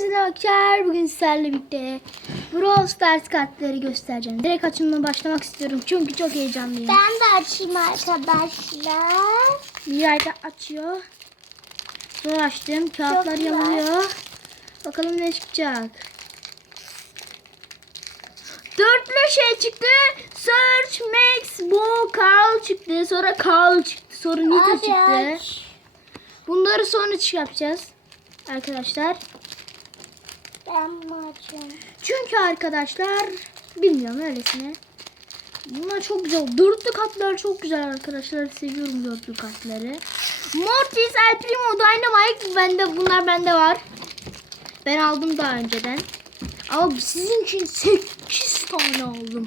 Arkadaşlar bugün sizlerle birlikte Brawl Stars kartları göstereceğim. Direkt açımına başlamak istiyorum çünkü çok heyecanlıyım. Ben de açayım arkadaşlar. Miray da açıyor. Zor açtım. Kağıtlar yanılıyor. Bakalım ne çıkacak. Dörtlü şey çıktı. Search, Max, Bo, Carl çıktı. Sonra Carl çıktı. Sonra Nita çıktı. Bunları sonra çıkartacağız. Arkadaşlar. Ben mi? Çünkü arkadaşlar bilmiyorum öylesine. Bunlar çok güzel. Dörtlü katlar çok güzel arkadaşlar. Seviyorum dörtlü katları. Mortis, El Primo, Dynamite bende bunlar bende var. Ben aldım daha önceden. Ama sizin için 8 tane aldım.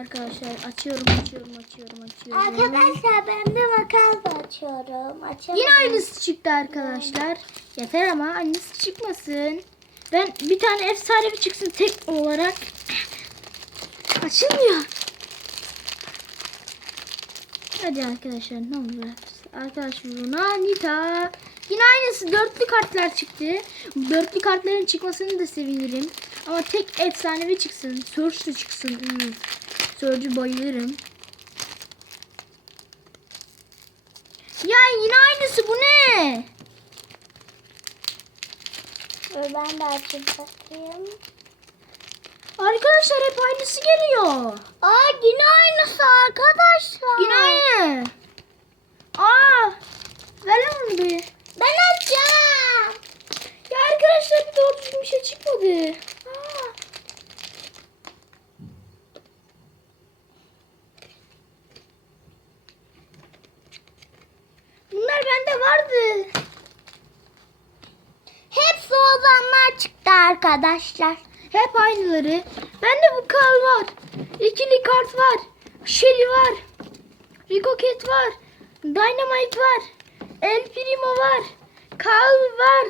Arkadaşlar açıyorum açıyorum açıyorum açıyorum. Arkadaşlar ben de makas açıyorum. Açamadım. Yine aynısı çıktı arkadaşlar. Yeter ama aynısı çıkmasın. Ben bir tane efsanevi çıksın tek olarak. Açılmıyor. Hadi arkadaşlar ne olur. Arkadaşlar buna Nita. Yine aynısı dörtlü kartlar çıktı. Dörtlü kartların çıkmasını da sevinirim. Ama tek efsanevi çıksın. De çıksın. Hmm. Surge'ü bayılırım. Ya yine aynısı bu ne? Ben de açayım bakayım. Arkadaşlar hep aynısı geliyor. Aa yine aynısı arkadaşlar. Yine aynı. Aa, ver onu bir. Ben açacağım. Ya arkadaşlar bir doğru düzgün bir şey çıkmadı. Aa. Bunlar bende vardı. Hepsi olanlar çıktı arkadaşlar. Hep aynıları. Bende bu Carl var. İkili kart var. Shelly var. Rico Cat var. Dynamite var. El Primo var. Carl var.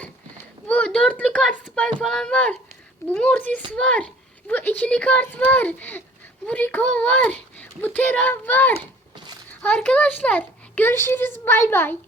Bu dörtlü kart Spike falan var. Bu Mortis var. Bu ikili kart var. Bu Rico var. Bu Terra var. Arkadaşlar görüşürüz. Bay bay.